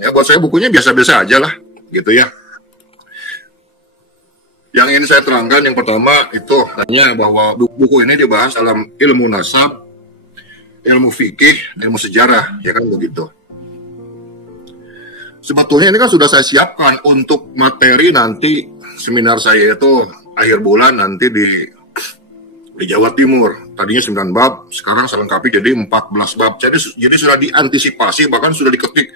Ya buat saya bukunya biasa-biasa aja lah, gitu ya. Yang ingin saya terangkan yang pertama itu tanya bahwa buku ini dibahas dalam ilmu nasab, ilmu fikih, ilmu sejarah, ya kan begitu. Sebetulnya ini kan sudah saya siapkan untuk materi nanti seminar saya itu akhir bulan nanti di Jawa Timur. Tadinya 9 bab, sekarang saya lengkapi jadi 14 bab. Jadi sudah diantisipasi, bahkan sudah diketik.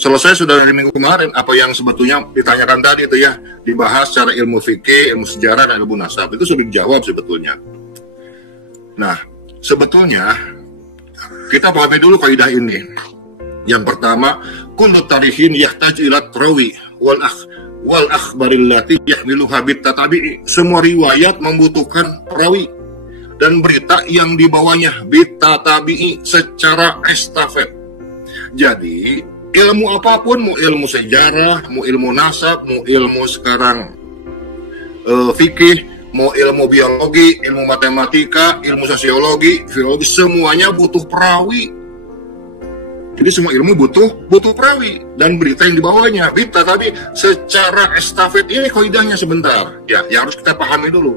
Selesai sudah dari minggu kemarin apa yang sebetulnya ditanyakan tadi itu ya, dibahas secara ilmu fikih, ilmu sejarah, dan ilmu nasab. Itu sudah dijawab sebetulnya. Nah, sebetulnya kita pahami dulu kaidah ini. Yang pertama, kullu tarihin yahtaju ila rawi wal akhbaril lati yahmiluha bit tatabi'i. Semua riwayat membutuhkan perawi dan berita yang dibawanya bit tatabi'i secara estafet. Jadi, ilmu apapun, mau ilmu sejarah, mau ilmu nasab, mau ilmu sekarang fikih, mau ilmu biologi, ilmu matematika, ilmu sosiologi, filologi, semuanya butuh perawi. Jadi semua ilmu butuh perawi dan berita yang dibawanya. Berita tapi secara estafet ini kaidahnya sebentar. Ya, yang harus kita pahami dulu.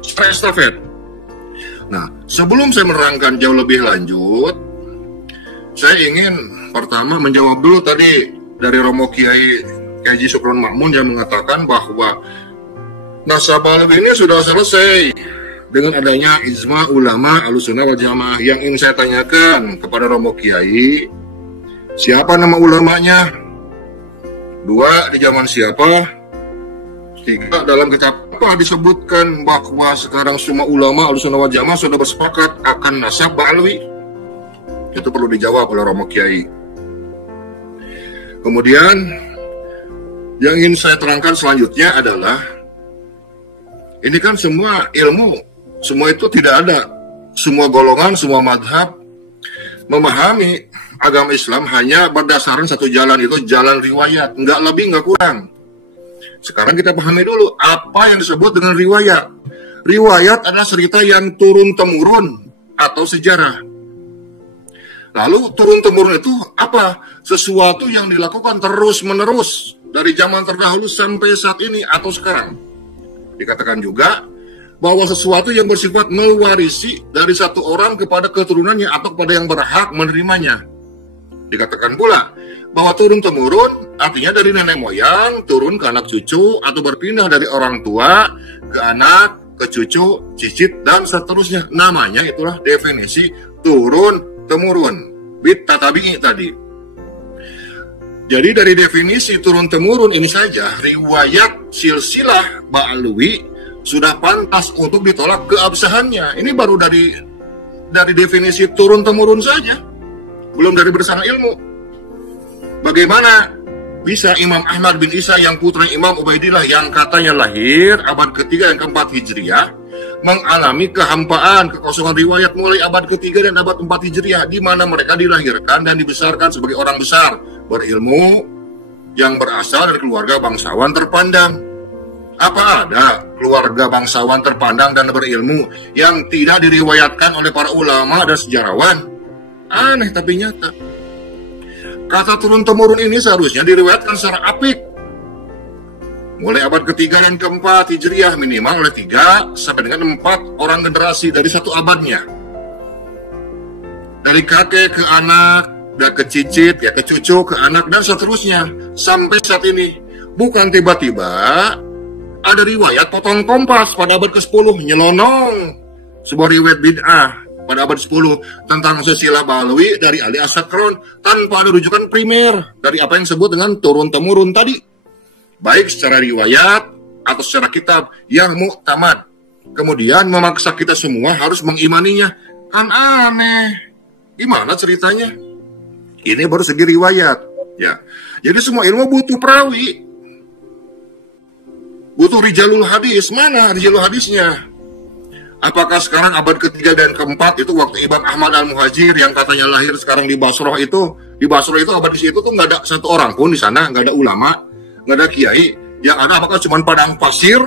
Secara estafet. Nah, sebelum saya menerangkan jauh lebih lanjut, saya ingin pertama menjawab dulu tadi dari Romo Kiai Haji Sukron Makmun yang mengatakan bahwa nasab Alawi ini sudah selesai dengan adanya ijma ulama Ahlussunnah wal Jamaah. Yang ingin saya tanyakan kepada Romo Kiai, siapa nama ulamanya? 2, di zaman siapa? 3, dalam kitab apa disebutkan bahwa sekarang semua ulama Ahlussunnah wal Jamaah sudah bersepakat akan nasab Alawi? Itu perlu dijawab oleh Romo Kiai. Kemudian yang ingin saya terangkan selanjutnya adalah ini kan semua ilmu, semua itu tidak ada. Semua golongan, semua madhab memahami agama Islam hanya berdasarkan satu jalan, itu jalan riwayat. Nggak lebih, nggak kurang. Sekarang kita pahami dulu apa yang disebut dengan riwayat. Riwayat adalah cerita yang turun-temurun atau sejarah. Lalu turun-temurun itu apa? Sesuatu yang dilakukan terus-menerus dari zaman terdahulu sampai saat ini atau sekarang. Dikatakan juga bahwa sesuatu yang bersifat mewarisi dari satu orang kepada keturunannya atau kepada yang berhak menerimanya. Dikatakan pula bahwa turun-temurun artinya dari nenek moyang turun ke anak cucu atau berpindah dari orang tua ke anak, ke cucu, cicit, dan seterusnya. Namanya itulah definisi turun-temurun. Bit tatabi'i tadi. Jadi dari definisi turun-temurun ini saja, riwayat silsilah Ba'alwi sudah pantas untuk ditolak keabsahannya. Ini baru dari definisi turun-temurun saja. Belum dari berdasarkan ilmu. Bagaimana bisa Imam Ahmad bin Isa yang putra Imam Ubaidillah yang katanya lahir abad ketiga dan keempat Hijriah mengalami kehampaan, kekosongan riwayat mulai abad ketiga dan abad 4 Hijriah, di mana mereka dilahirkan dan dibesarkan sebagai orang besar berilmu yang berasal dari keluarga bangsawan terpandang. Apa ada keluarga bangsawan terpandang dan berilmu yang tidak diriwayatkan oleh para ulama dan sejarawan? Aneh tapi nyata. Kata turun-temurun ini seharusnya diriwayatkan secara apik. Mulai abad ketiga dan keempat Hijriah minimal oleh 3 sampai dengan 4 orang generasi dari satu abadnya. Dari kakek ke anak, dan ke cicit, ya ke cucu, ke anak, dan seterusnya. Sampai saat ini. Bukan tiba-tiba ada riwayat potong kompas pada abad ke-10 nyelonong sebuah riwayat bid'ah pada abad 10 tentang silsilah Ba'alwi dari Ali As-Sakron tanpa ada rujukan primer dari apa yang disebut dengan turun-temurun tadi, baik secara riwayat atau secara kitab yang mu'tamad. Kemudian memaksa kita semua harus mengimaninya. Kan aneh. Gimana ceritanya? Ini baru segi riwayat, ya. Jadi semua ilmu butuh perawi. Butuh rijalul hadis. Mana rijalul hadisnya? Apakah sekarang abad ketiga dan keempat itu waktu Imam Ahmad Al-Muhajir yang katanya lahir sekarang di Basrah itu, abad di situ tuh nggak ada satu orang pun di sana, nggak ada ulama, nggak ada kiai. Yang ada apakah cuma padang pasir?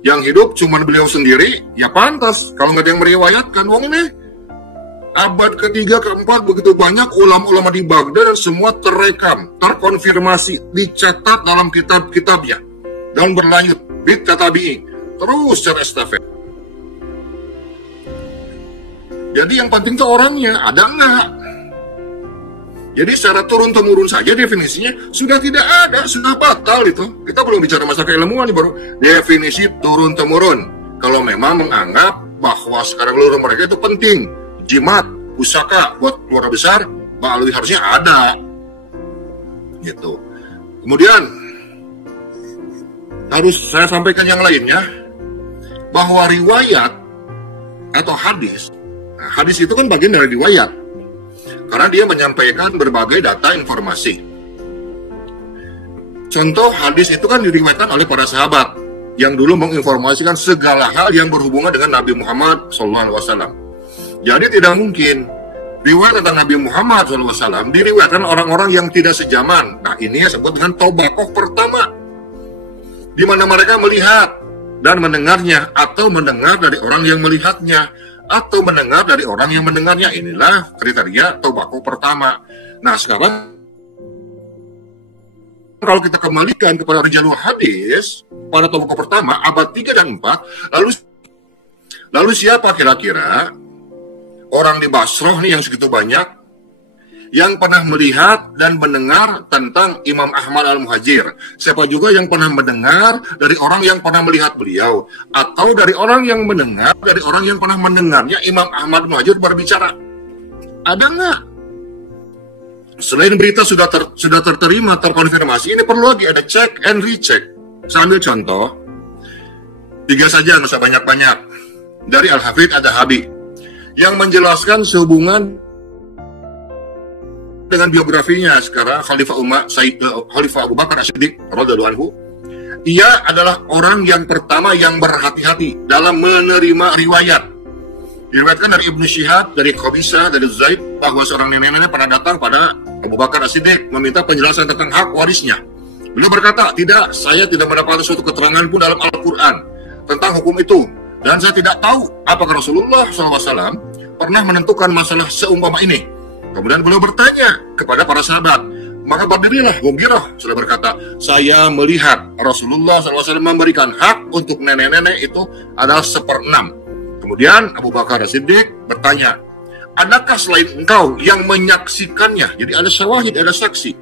Yang hidup cuma beliau sendiri? Ya pantas kalau nggak ada yang meriwayatkan. Wong ini abad ketiga, keempat, begitu banyak ulama-ulama di Baghdad dan semua terekam, terkonfirmasi, dicetak dalam kitab-kitabnya dan berlanjut bit tabi'in terus secara estafet. Jadi yang penting tuh orangnya ada nggak. Jadi secara turun-temurun saja definisinya sudah tidak ada, sudah batal itu. Kita belum bicara masalah keilmuan nih, baru definisi turun-temurun. Kalau memang menganggap bahwa sekarang leluhur mereka itu penting, jimat, pusaka buat keluarga besar, Ba'alwi harusnya ada. Gitu. Kemudian harus saya sampaikan yang lainnya, bahwa riwayat atau hadis, nah, hadis itu kan bagian dari riwayat. Karena dia menyampaikan berbagai data informasi. Contoh hadis itu kan diriwayatkan oleh para sahabat yang dulu menginformasikan segala hal yang berhubungan dengan Nabi Muhammad SAW. Jadi tidak mungkin riwayat tentang Nabi Muhammad SAW diriwayatkan orang-orang yang tidak sejaman. Nah ini disebut dengan tobakoh pertama, di mana mereka melihat dan mendengarnya, atau mendengar dari orang yang melihatnya, atau mendengar dari orang yang mendengarnya. Inilah kriteria tobakoh pertama. Nah sekarang kalau kita kembalikan kepada rijalul hadis pada tobakoh pertama abad 3 dan 4, lalu siapa kira-kira orang di Basrah nih yang segitu banyak yang pernah melihat dan mendengar tentang Imam Ahmad al-Muhajir? Siapa juga yang pernah mendengar dari orang yang pernah melihat beliau, atau dari orang yang mendengar dari orang yang pernah mendengarnya Imam Ahmad al-Muhajir berbicara? Ada nggak? Selain berita sudah terterima, terkonfirmasi, ini perlu lagi ada check and recheck. Saya ambil contoh 3 saja, nggak usah banyak-banyak, dari Al-Hafidh Adz-Dzahabi yang menjelaskan sehubungan dengan biografinya sekarang Khalifah Abu Bakar As-Siddiq radhiyallahu anhu. Ia adalah orang yang pertama yang berhati-hati dalam menerima riwayat. Diriwayatkan dari Ibnu Syihab, dari Qabisah, dari Zaid, bahwa seorang nenek-nenek pernah datang pada Abu Bakar As-Siddiq meminta penjelasan tentang hak warisnya. Beliau berkata, tidak, saya tidak mendapatkan suatu keterangan pun dalam Al-Quran tentang hukum itu, dan saya tidak tahu apakah Rasulullah SAW pernah menentukan masalah seumpama ini. Kemudian beliau bertanya kepada para sahabat, maka berdirilah Mughirah sudah berkata, saya melihat Rasulullah SAW memberikan hak untuk nenek-nenek itu adalah 1/6. Kemudian Abu Bakar As-Siddiq bertanya, adakah selain engkau yang menyaksikannya? Jadi ada syawahid, ada saksi.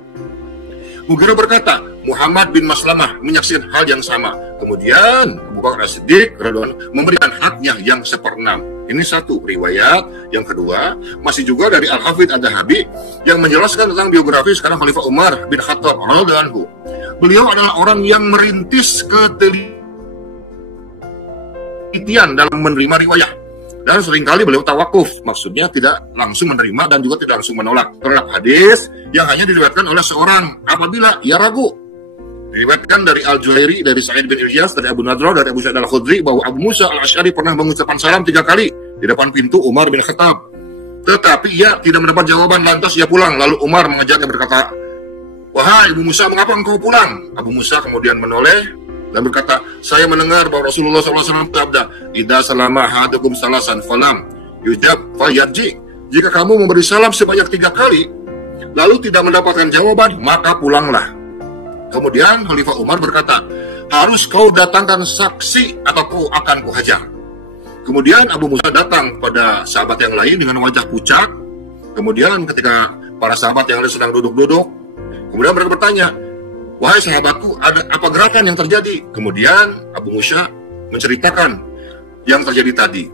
Mughirah berkata, Muhammad bin Maslamah menyaksikan hal yang sama. Kemudian Abu Bakar As-Siddiq memberikan haknya yang 1/6. Ini satu riwayat. Yang kedua, masih juga dari Al-Hafidh Adz-Dzahabi yang menjelaskan tentang biografi sekarang Khalifah Umar bin Khattab radhiyallahu anhu. Beliau adalah orang yang merintis ketelitian dalam menerima riwayat, dan seringkali beliau tawakuf, maksudnya tidak langsung menerima dan juga tidak langsung menolak terhadap hadis yang hanya diriwayatkan oleh seorang apabila ia ragu. Diriwayatkan dari Al-Juhairi, dari Sa'id bin Ilyas, dari Abu Nadrah, dari Abu Sa'id Al-Khudri, bahwa Abu Musa Al-Asy'ari pernah mengucapkan salam 3 kali di depan pintu Umar bin Khattab. Tetapi ia tidak mendapat jawaban, lantas ia pulang. Lalu Umar mengejarnya berkata, wahai Abu Musa, mengapa engkau pulang? Abu Musa kemudian menoleh dan berkata, saya mendengar bahwa Rasulullah SAW bersabda, idza salama ahadukum salasan falam yujab fayarji. Jika kamu memberi salam sebanyak 3 kali, lalu tidak mendapatkan jawaban, maka pulanglah. Kemudian Khalifah Umar berkata, harus kau datangkan saksi atau kau akan kuhajar. Kemudian Abu Musa datang pada sahabat yang lain dengan wajah pucat. Kemudian ketika para sahabat yang lain sedang duduk-duduk, kemudian mereka bertanya, wahai sahabatku, ada apa gerakan yang terjadi? Kemudian Abu Musa menceritakan yang terjadi tadi.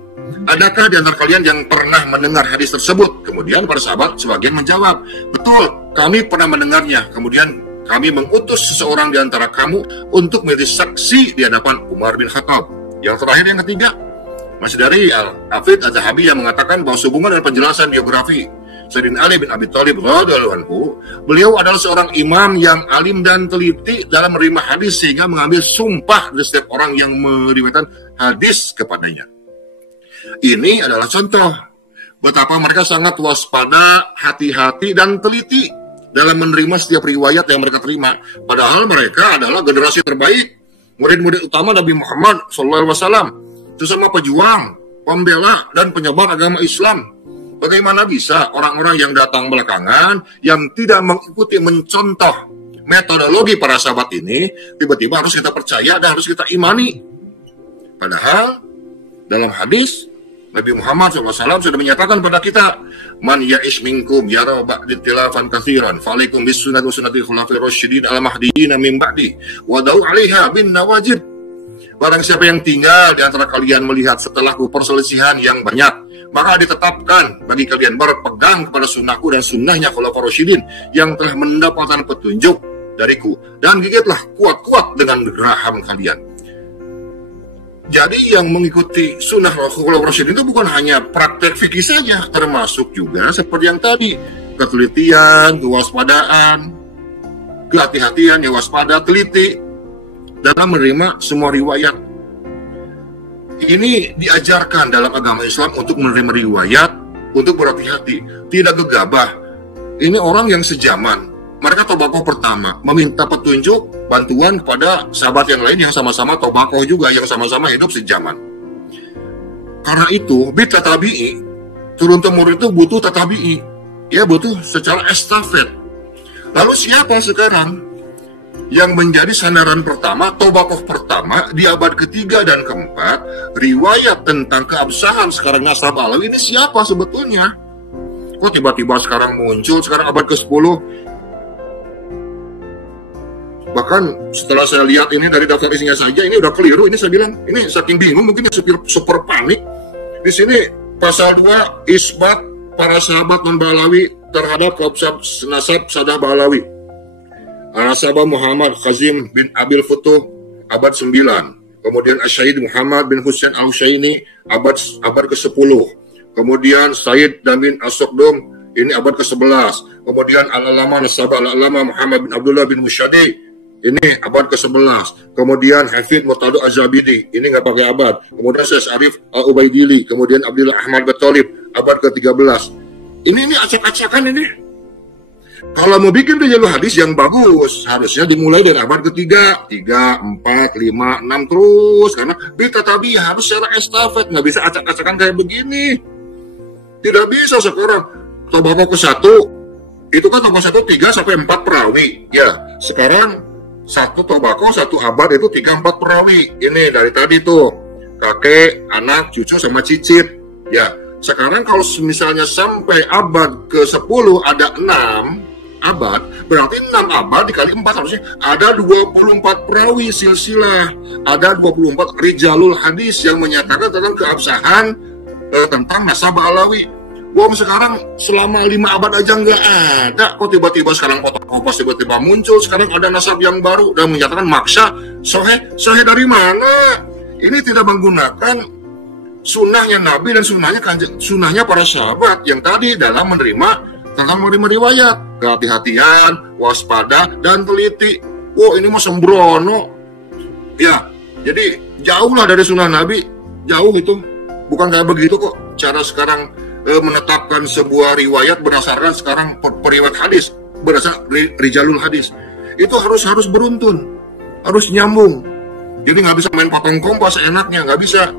Adakah di antara kalian yang pernah mendengar hadis tersebut? Kemudian para sahabat sebagian menjawab, betul, kami pernah mendengarnya. Kemudian kami mengutus seseorang di antara kamu untuk menjadi saksi di hadapan Umar bin Khattab. Yang terakhir, yang ketiga, masih dari Al-Hafidh Adz-Dzahabi yang mengatakan bahwa sehubungan dengan penjelasan biografi Sayyidina Ali bin Abi Thalib radhiyallahu anhu, beliau adalah seorang imam yang alim dan teliti dalam menerima hadis sehingga mengambil sumpah dari setiap orang yang meriwayatkan hadis kepadanya. Ini adalah contoh betapa mereka sangat waspada, hati-hati, dan teliti dalam menerima setiap riwayat yang mereka terima. Padahal mereka adalah generasi terbaik, murid-murid utama Nabi Muhammad SAW, sesama pejuang, pembela, dan penyebar agama Islam. Bagaimana bisa orang-orang yang datang belakangan, yang tidak mengikuti, mencontoh metodologi para sahabat ini, tiba-tiba harus kita percaya dan harus kita imani. Padahal dalam hadis Nabi Muhammad SAW sudah menyatakan pada kita, man ya'ish minkum yara ba'di tilafan kathiran fa'alaikum bis sunnati wa sunnati khulafir rasyidin al mahdiyyin min ba'di wa da'u 'alaiha bin nawajib. Barang siapa yang tinggal di antara kalian melihat setelahku perselisihan yang banyak, maka ditetapkan bagi kalian berpegang kepada sunnahku dan sunnahnya khulafir rasyidin yang telah mendapatkan petunjuk dariku, dan gigitlah kuat-kuat dengan geraham kalian. Jadi yang mengikuti sunnah Khulafaur Rasyidin itu bukan hanya praktek fikih saja, termasuk juga seperti yang tadi, ketelitian, kewaspadaan, kehati-hatian, ya waspada, teliti dalam menerima semua riwayat. Ini diajarkan dalam agama Islam untuk menerima riwayat, untuk berhati-hati, tidak gegabah. Ini orang yang sejaman. Mereka tobakoh pertama, meminta petunjuk, bantuan kepada sahabat yang lain yang sama-sama tobakoh juga, yang sama-sama hidup sejaman. Karena itu, bid'ah tabi'i, turun-temurun itu butuh tatabi'i, ya butuh secara estafet. Lalu siapa sekarang yang menjadi sandaran pertama, tobakoh pertama di abad ketiga dan keempat, riwayat tentang keabsahan sekarang Nasab Alawi ini siapa sebetulnya? Kok tiba-tiba sekarang muncul, sekarang abad ke-10? Bahkan setelah saya lihat ini dari daftar isinya saja, ini udah keliru. Ini saya bilang, ini saking bingung, mungkin super panik. Di sini pasal 2, isbat para sahabat non-Balawi terhadap nasab Sadah Balawi. Al-Sabah Muhammad Khazim bin Abil Futuh, abad 9. Kemudian Asy'id Muhammad bin Husain Al-Husaini, abad ke-10. Kemudian Said bin As-Sukdum, ini abad ke-11. Kemudian Al-Alama Nasabah Al-Alama Muhammad bin Abdullah bin Musyadi, ini abad ke-11. Kemudian Hafid Murtado Az-Zabidi, ini nggak pakai abad. Kemudian Syekh Arif Al-Ubaidili, kemudian Abdullah Ahmad Battalib, abad ke-13. Ini acak-acakan ini. Kalau mau bikin jalur hadis yang bagus, harusnya dimulai dari abad ke-3, 3, 4, 5, 6 terus. Karena bid'ah tabi'iyah harus secara estafet, nggak bisa acak-acakan kayak begini. Tidak bisa sekarang. Tobakoh ke-1, itu kan tobakoh 1, 3 sampai 4 perawi. Ya, sekarang satu tobakoh, 1 abad itu 3, 4 perawi. Ini dari tadi tuh, kakek, anak, cucu, sama cicit. Ya, sekarang kalau misalnya sampai abad ke-10 ada 6 abad, berarti 6 abad dikali 4 harusnya ada 24 perawi silsilah. Ada 24 rijalul hadis yang menyatakan tentang keabsahan tentang nasab Alawi. Bom sekarang selama 5 abad aja nggak ada. Kok tiba-tiba sekarang Kopas tiba-tiba muncul, sekarang ada nasab yang baru dan menyatakan maksa soheh dari mana? Ini tidak menggunakan sunnahnya Nabi dan sunnahnya para sahabat yang tadi dalam menerima riwayat, kehati-hatian, waspada dan teliti. Ini mah sembrono. Ya, jadi jauhlah dari sunnah Nabi, jauh itu. Bukan kayak begitu kok cara sekarang menetapkan sebuah riwayat berdasarkan sekarang periwayat hadis, berdasarkan rijalul hadis. Itu harus beruntun, harus nyambung. Jadi nggak bisa main potong kompas enaknya, nggak bisa.